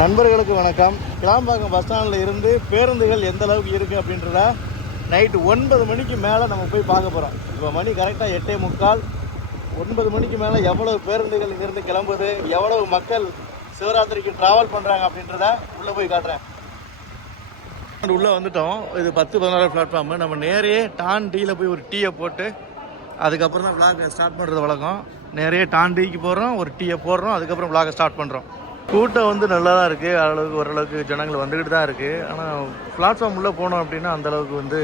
நண்பர்களுக்கு வணக்கம். கிளாம்பாக்கம் பஸ் ஸ்டாண்டில் இருந்து பேருந்துகள் எந்த அளவுக்கு இருக்குது அப்படின்றத நைட்டு ஒன்பது மணிக்கு மேலே நம்ம போய் பார்க்க போகிறோம் இப்போ மணி கரெக்டாக எட்டே முக்கால். ஒன்பது மணிக்கு மேலே எவ்வளவு பேருந்துகள் இங்கிருந்து கிளம்புது? எவ்வளவு மக்கள் சிவராத்திரிக்கு ட்ராவல் பண்ணுறாங்க அப்படின்றத உள்ளே போய் காட்டுறேன். உள்ளே வந்துட்டோம். இது பத்து பதினாறு பிளாட்ஃபார்மு நம்ம நேரே டான் டீயில் போய் ஒரு டீயை போட்டு அதுக்கப்புறம் தான் விளாக் ஸ்டார்ட் பண்ணுறது வழக்கம். நேரே டான் டீக்கு போடுறோம் ஒரு டீயை போடுறோம் அதுக்கப்புறம் விளாக ஸ்டார்ட் பண்ணுறோம் கூட்டம் வந்து நல்லா தான் இருக்குது அளவுக்கு ஓரளவுக்கு ஜனங்கள் வந்துக்கிட்டு தான் இருக்குது ஆனால் பிளாட்ஃபார்ம் உள்ளே போனோம் அப்படின்னா அந்த அளவுக்கு வந்து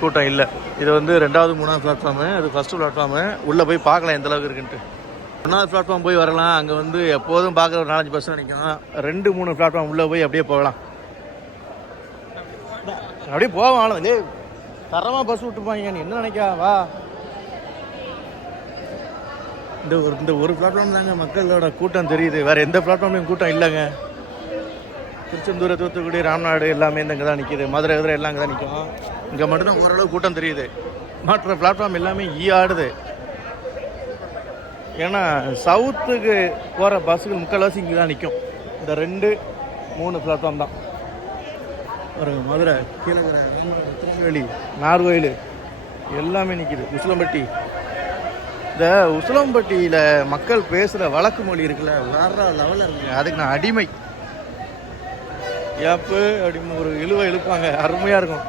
கூட்டம் இல்லை. இது வந்து ரெண்டாவது மூணாவது பிளாட்ஃபார்மு அது ஃபஸ்ட்டு பிளாட்ஃபார்மு உள்ளே போய் பார்க்கலாம் எந்த அளவுக்கு இருக்குன்ட்டு. ஒன்றாவது பிளாட்ஃபார்ம் போய் வரலாம். அங்கே வந்து எப்போதும் பார்க்குற ஒரு நாலஞ்சு பஸ் நினைக்கும் ரெண்டு மூணு பிளாட்ஃபார்ம் உள்ளே போய் அப்படியே போகலாம். அப்படியே போவோம் ஆளும் தரமாக பஸ் விட்டுப்பாங்க நீ என்ன நினைக்கா வா. இந்த ஒரு இந்த ஒரு பிளாட்ஃபார்ம் தாங்க மக்களோட கூட்டம் தெரியுது. வேறு எந்த பிளாட்ஃபார்ம்லையும் கூட்டம் இல்லைங்க. திருச்செந்தூர் தூத்துக்குடி ராம்நாடு எல்லாமே இந்த இங்கே தான் நிற்கிது மதுரை எதிரை எல்லாம் இங்கே தான் நிற்கும் இங்கே மட்டும்தான் ஓரளவு கூட்டம் தெரியுது. மற்ற பிளாட்ஃபார்ம் எல்லாமே ஈ ஆடுது. ஏன்னா சவுத்துக்கு போகிற பஸ்ஸுகள் முக்கால்வாசி இங்கே தான் நிற்கும் இந்த ரெண்டு மூணு பிளாட்ஃபார்ம் தான். ஒரு மதுரை கீழே திருநெல்வேலி நார்கோயில் எல்லாமே நிற்கிது உசிலம்பட்டி இந்த உசிலம்பட்டியில் மக்கள் பேசுகிற வழக்கு மொழி இருக்குல்ல வேற லெவலில் இருக்குங்க. அதுக்கு நான் அடிமை. ஏப்பு அப்படின்னு ஒரு இழுவை இழுப்பாங்க. அருமையாக இருக்கும்.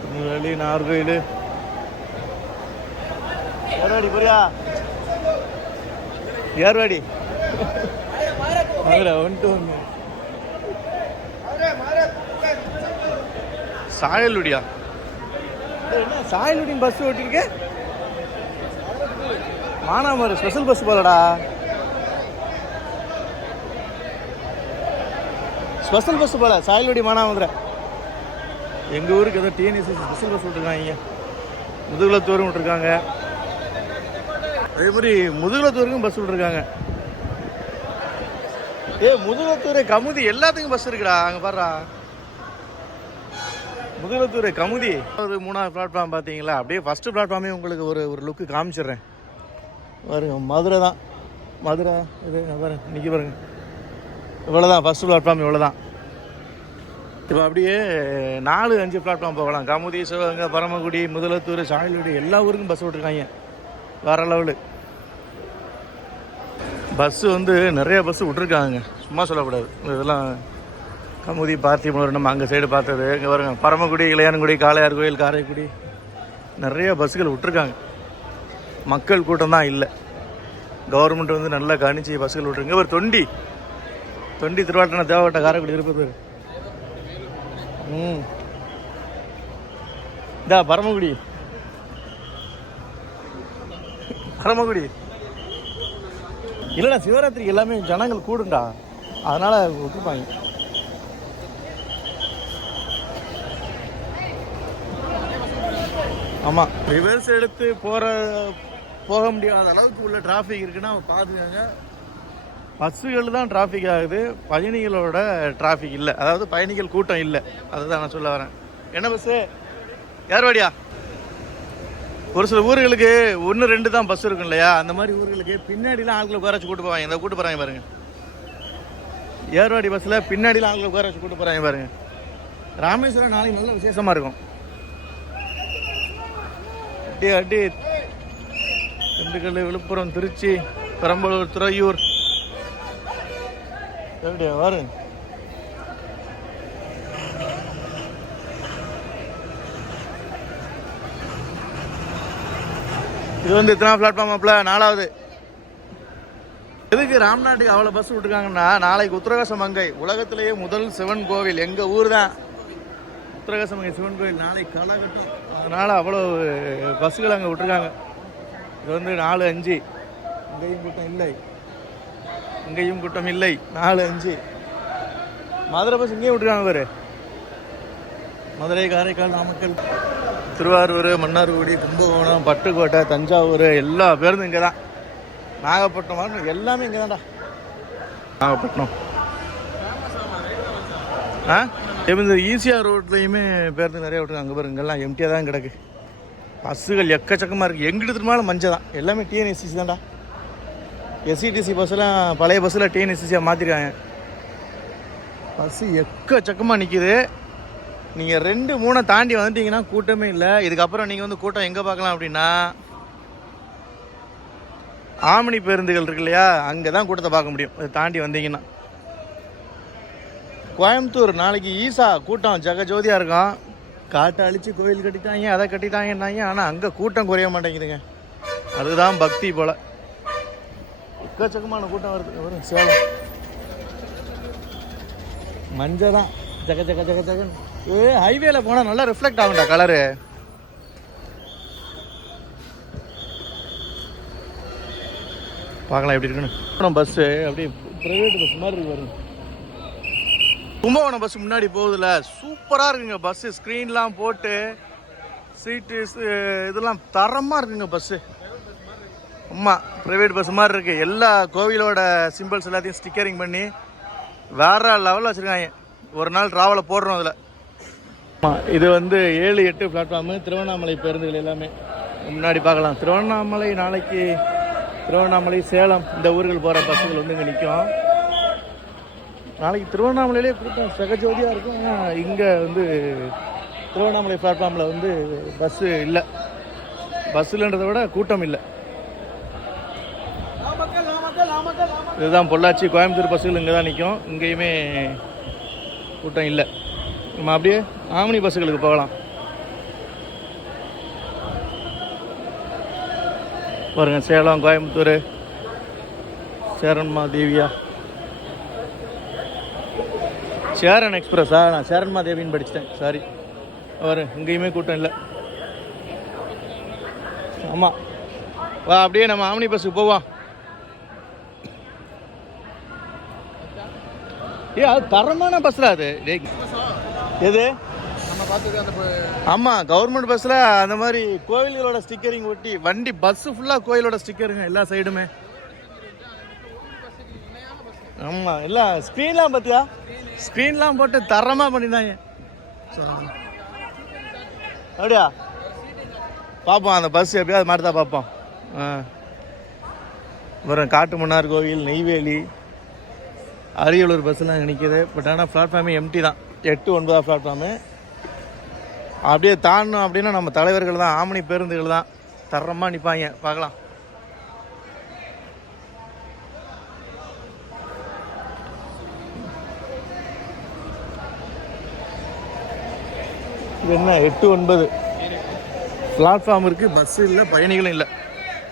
திருநெல்வேலி நார்கோயில் ஏர்வாடி புரியா? ஏர்வாடி மதுரை ஒன் டு ஒன்று சாயலுடியா? என்ன சாயலுடியும் பஸ் ஓட்டிருக்க? மானாமர் ஸ்பெஷல் பஸ் போலடா. ஸ்பெஷல் பஸ் போல சாயலுடி மானாமதுரை எங்கள் ஊருக்கு ஏதோ டிஎன்எஸ்சி ஸ்பெஷல் பஸ் விட்டுருக்காங்க. முதுகுலத்தூரும் விட்டுருக்காங்க. அதே மாதிரி முதுகுலத்தூருக்கும் பஸ் விட்டுருக்காங்க. ஏ முதுகுலத்தூர் கமுதி எல்லாத்துக்கும் பஸ் இருக்குடா அங்கே பாடுறா முதலத்தூர் கமுதி. ஒரு மூணாவது பிளாட்ஃபார்ம் பார்த்தீங்களா? அப்படியே ஃபஸ்ட்டு பிளாட்ஃபார்மே உங்களுக்கு ஒரு ஒரு லுக்கு காமிச்சிடுறேன். பாருங்க மதுரை தான். மதுரை இது பாருங்க இன்றைக்கி பாருங்க. இவ்வளோ தான் ஃபஸ்ட்டு பிளாட்ஃபார்ம் இவ்வளோ தான் இப்போ அப்படியே நாலு அஞ்சு பிளாட்ஃபார்ம் போகலாம். கமுதி சிவகங்கை பரமக்குடி முதலத்தூர் சாயல்குடி எல்லா ஊருக்கும் பஸ் விட்ருக்காங்க வேற லெவலு. பஸ்ஸு வந்து நிறைய பஸ்ஸு விட்ருக்காங்க சும்மா சொல்லக்கூடாது. இதெல்லாம் கமுதி பார்த்திபனூர் நம்ம அங்கே சைடு பார்த்தது. இங்கே வருங்க பரமக்குடி இளையான்குடி காளையார் கோயில் காரைக்குடி. நிறைய பஸ்ஸுகள் விட்ருக்காங்க மக்கள் கூட்டம் தான் இல்லை. கவர்மெண்ட் வந்து நல்லா கணிச்சு பஸ்ஸுகள் விட்ருங்க ஒரு தொண்டி. தொண்டி திருவாட்டன தேவட்ட காரைக்குடி திருப்பத்தூர் ம். இதா பரமக்குடி. பரமக்குடி. இல்லைடா சிவராத்திரிக்கு எல்லாமே ஜனங்கள் கூடுண்டா அதனால் விட்டுருப்பாங்க. ஆமாம் ரிவர்ஸ் எடுத்து போகிற போக முடியாத அளவுக்கு உள்ள டிராஃபிக் இருக்குன்னா பார்த்துக்கோங்க பஸ்ஸுகள் தான் டிராஃபிக் ஆகுது. பயணிகளோட டிராஃபிக் இல்லை. அதாவது பயணிகள் கூட்டம் இல்லை. அதுதான் நான் சொல்ல வரேன். என்ன பஸ்ஸு ஏர்வாடியா ஒரு சில ஊர்களுக்கு ஒன்று ரெண்டு தான் பஸ் இருக்கும் இல்லையா? அந்த மாதிரி ஊர்களுக்கு பின்னாடிலாம் ஆட்களை உட்கார வச்சு கூட்டு போவாங்க. இந்த கூட்டு போகிறாங்க பாருங்க. ஏர்வாடி பஸ்ஸில் பின்னாடிலாம் ஆட்களை உட்கார வச்சு கூட்டு போகிறாங்க பாருங்க. ராமேஸ்வரம் நாளைக்கு நல்ல விசேஷமாக இருக்கும். அடி அடி. திண்டுக்கல் விழுப்புரம் திருச்சி பெரம்பலூர் துறையூர். எப்படியா வரு. இது வந்து இத்தனா பிளாட்ஃபார்ம் அப்பல நாலாவது. எதுக்கு ராம்நாட்டுக்கு அவ்வளோ பஸ் விட்டுருக்காங்கன்னா நாளைக்கு உத்தரகாச மங்கை. உலகத்திலேயே முதல் சிவன் கோவில். எங்கள் ஊர் தான் உத்தரகாச மங்கை சிவன் கோவில். நாளைக்கு காலகட்டம். அதனால் அவ்வளோ பஸ்ஸுகள் அங்கே விட்டுருக்காங்க. இது வந்து நாலு அஞ்சு. இங்கேயும் கூட்டம் இல்லை. இங்கேயும் கூட்டம் இல்லை. நாலு அஞ்சு. மதுரை பஸ் இங்கேயும் விட்டுருக்காங்க பாரு. மதுரை காரைக்கால் நாமக்கல் திருவாரூர் மன்னார்குடி கும்பகோணம் பட்டுக்கோட்டை தஞ்சாவூர் எல்லா பேருந்தும் இங்கே தான் நாகப்பட்டினம் எல்லாமே இங்கே தான்டா நாகப்பட்டினம். ஆ? இப்போ இந்த ஈசிஆர் ரோட்லேயுமே பேருந்து நிறைய விட்டுருக்காங்க. அங்கே பாருங்க எல்லாம் எம்டியாக தான் கிடக்கு. பஸ்ஸுகள் எக்கச்சக்கமாக இருக்குது எங்கிட்டு திரும்பினாலும் மஞ்சள் தான். எல்லாமே டிஎன்எஸ்சிசி தான்டா. எஸ்சிடிசி பஸ்ஸெலாம் பழைய பஸ்ஸில் டிஎன்எஸ்சிசியாக மாற்றிருக்காங்க பஸ்ஸு எக்கச்சக்கமாக நிற்கிது நீங்கள் ரெண்டு மூணை தாண்டி வந்துட்டீங்கன்னா கூட்டமே இல்லை. இதுக்கப்புறம் நீங்கள் வந்து கூட்டம் எங்கே பார்க்கலாம் அப்படின்னா ஆமணி பேருந்துகள் இருக்கு இல்லையா? அங்கே தான் கூட்டத்தை பார்க்க முடியும். அதை தாண்டி வந்தீங்கன்னா. கோயம்புத்தூர் நாளைக்கு ஈசா கூட்டம் ஜெகஜோதியாக இருக்கும். காட்டை அழிச்சு கோயில் கட்டிட்டாங்க அதை கட்டிட்டாங்கன்னாங்க. ஆனால் அங்கே கூட்டம் குறைய மாட்டேங்குதுங்க. அதுதான் பக்தி போல. எக்கச்சக்கமான கூட்டம் வருது. வரும் சேலம் மஞ்சள் தான். ஜக ஜக ஜக ஜகன் ஏ ஹைவேல போனால் நல்லா ரிஃப்ளெக்ட் ஆகும்டா கலரு பார்க்கலாம் எப்படி இருக்குன்னு. பஸ்ஸு அப்படியே ப்ரைவேட் பஸ் மாதிரி வரும் கும்பகோணம் பஸ் முன்னாடி போகுதுல. சூப்பராக இருக்குங்க பஸ்ஸு ஸ்க்ரீன்லாம் போட்டு சீட்டு eh, இதெல்லாம் தரமாக இருக்குங்க பஸ்ஸு ஆமாம் ப்ரைவேட் பஸ் மாதிரி இருக்குது எல்லா கோவிலோட சிம்பிள்ஸ் எல்லாத்தையும் ஸ்டிக்கரிங் பண்ணி வேற லெவலில் வச்சுருக்காங்க. ஒரு நாள் ட்ராவலை போடுறோம் அதில். ஆமாம் இது வந்து ஏழு எட்டு பிளாட்ஃபார்மு திருவண்ணாமலை பேருந்துகள் எல்லாமே. முன்னாடி பார்க்கலாம். திருவண்ணாமலை நாளைக்கு திருவண்ணாமலை சேலம் இந்த ஊர்கள் போகிற பஸ்ஸுகள் வந்து இங்கே நிற்கும் நாளைக்கு திருவண்ணாமலையிலே கூட்டம் சகஜோதியாக இருக்கும். ஆனால் இங்கே வந்து திருவண்ணாமலை பிளாட்ஃபார்மில் வந்து பஸ்ஸு இல்லை. பஸ் இல்லைன்றதை விட கூட்டம் இல்லை. இதுதான் பொள்ளாச்சி கோயம்புத்தூர் பஸ்ஸுகள் இங்கே தான் நிற்கும் இங்கேயுமே கூட்டம் இல்லை. நம்ம அப்படியே ஆம்னி பஸ்ஸுகளுக்கு போகலாம். பாருங்கள் சேலம் கோயம்புத்தூர் சேரன்மா தேவியா. சேரன் எக்ஸ்பிரஸா. நான் சேரன்மா மாதேவின்னு படிச்சிட்டேன். சாரி வரு எங்கேயுமே கூட்டம் இல்லை. ஆமாம் வா அப்படியே நம்ம ஆம்னி பஸ்ஸுக்கு போவோம் ஏ அது தரமான பஸ்ல அது? எது? நம்ம ஆமாம் கவர்மெண்ட் பஸ்ஸில் அந்த மாதிரி கோவில்களோட ஸ்டிக்கரிங் ஒட்டி வண்டி பஸ்ஸு ஃபுல்லாக கோயிலோட ஸ்டிக்கருங்க எல்லா சைடுமே ஆமாம் எல்லாம் ஸ்க்ரீன்லாம் பார்த்தியா ஸ்க்ரீன்லாம் போட்டு தரமாக பண்ணியிருந்தாங்க அப்படியா? பார்ப்போம் அந்த பஸ் எப்படியாவது மாதிரி தான் பார்ப்போம் ஆ. வரும் காட்டு மன்னார் கோவில் நெய்வேலி அரியலூர் பஸ்ஸெலாம் இங்கே நிற்கிது பட் ஆனால் பிளாட்ஃபார்மே எம்டி தான். எட்டு ஒன்பதாம் பிளாட்ஃபார்மு அப்படியே தாண்டணும் அப்படின்னா நம்ம தலைவர்கள் தான் ஆமணி பேருந்துகள் தான் தரமாக நிற்பாங்க பார்க்கலாம். என்ன எட்டு ஒன்பது. பிளாட்ஃபார்ம் இருக்குது பஸ்ஸு இல்லை பயணிகளும் இல்லை.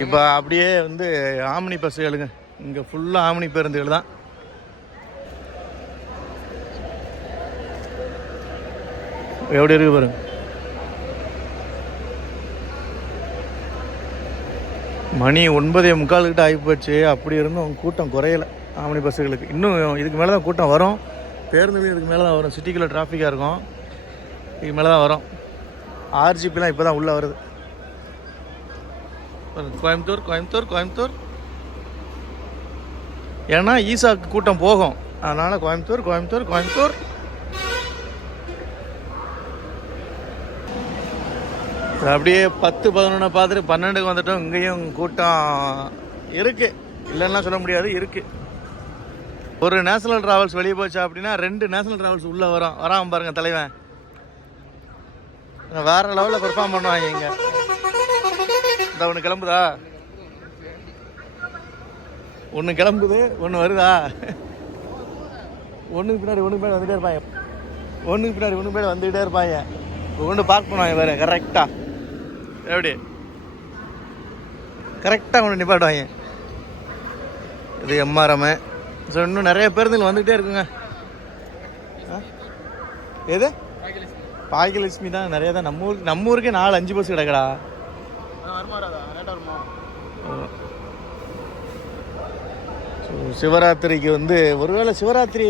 இப்போ அப்படியே வந்து ஆம்னி பஸ்ஸுகளுங்க இங்கே ஃபுல்லாக ஆம்னி பேருந்துகள் தான். எப்படி இருக்கு பாருங்க. மணி ஒன்பதே முக்கால்கிட்ட ஆகிப்போச்சு அப்படி இருந்தும் கூட்டம் குறையல ஆமணி பஸ்ஸுகளுக்கு இன்னும் இதுக்கு மேலே தான் கூட்டம் வரும். பேருந்துகளும் இதுக்கு மேலே தான் வரும் சிட்டிக்குள்ளே டிராஃபிக்காக இருக்கும். இதுக்கு மேலே தான் வரும் ஆர்ஜிபிலாம் இப்போ தான் உள்ளே வருது. கோயம்புத்தூர் கோயம்புத்தூர் கோயம்புத்தூர். ஏன்னா ஈசாக்கு கூட்டம் போகும். அதனால் கோயம்புத்தூர் கோயம்புத்தூர் கோயம்புத்தூர். அப்படியே பத்து பதினொன்று பார்த்துட்டு பன்னெண்டுக்கு வந்துட்டோம். இங்கேயும் கூட்டம் இருக்கு. இல்லைன்னா சொல்ல முடியாது இருக்கு. ஒரு நேஷனல் டிராவல்ஸ் வெளியே போச்சு அப்படின்னா ரெண்டு நேஷனல் டிராவல்ஸ் உள்ளே வரும். வராம பாருங்க தலைவன். வேற லெவலில் பெர்ஃபார்ம் பண்ணுவாங்க இங்க. இந்த ஒன்று கிளம்புதா? ஒன்று கிளம்புது ஒன்று வருதா? ஒன்றுக்கு பின்னாடி ஒன்றுக்கு பின்னாடி வந்துட்டே இருப்பாங்க. ஒன்றுக்கு பின்னாடி ஒன்று பின்னாடி வந்துக்கிட்டே இருப்பாங்க. ஒன்று பார்க் பண்ணுவாங்க வேறு கரெக்டாக எப்படி? கரெக்டாக ஒன்று நிப்பாட்டுவாங்க. இது எம்ஆர்எம். ஸோ இன்னும் நிறைய பேருந்துகள் வந்துக்கிட்டே இருக்குங்க. ஆ? எது? பாக்கியலட்சுமி தான் நிறைய தான். நம்ம ஊருக்கு நம்ம ஊருக்கே நாலு அஞ்சு பஸ் கிடக்கடா. ஸோ சிவராத்திரிக்கு வந்து ஒருவேளை சிவராத்திரி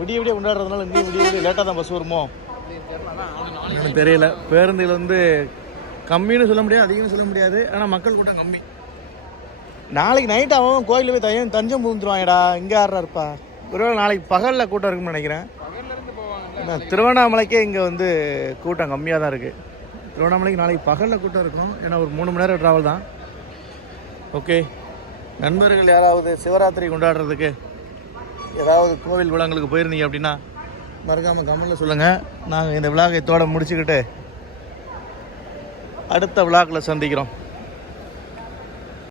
விடிய விடிய கொண்டாடுறதுனால இங்கேயும் விடிய விடிய லேட்டாக தான் பஸ் வருமோ? எனக்கு தெரியல. பேருந்துகள் வந்து கம்மின்னு சொல்ல முடியாது அதிகம்னு சொல்ல முடியாது. ஆனால் மக்கள் கூட்டம் கம்மி. நாளைக்கு நைட் அவன் கோயிலில் போய் தையம் தஞ்சம் பூந்துருவாங்கடா. இங்கே யாரா இருப்பா? ஒருவேளை நாளைக்கு பகலில் கூட்டம் இருக்கும்னு நினைக்கிறேன் பகல்ல இருந்து போவாங்கல்ல ஏன்னா திருவண்ணாமலைக்கே இங்கே வந்து கூட்டம் கம்மியாக தான் இருக்குது திருவண்ணாமலைக்கு நாளைக்கு பகலில் கூட்டம் இருக்கும். ஏன்னா ஒரு மூணு மணி நேரம் ட்ராவல் தான். ஓகே நண்பர்கள் யாராவது சிவராத்திரி கொண்டாடுறதுக்கு ஏதாவது கோவில் விழாங்களுக்கு போயிருந்தீங்க அப்படின்னா மறக்காமல் கமெண்டில் சொல்லுங்கள் நாங்கள் இந்த விழாவை முடிச்சுக்கிட்டு அடுத்த விழாக்களை சந்திக்கிறோம்.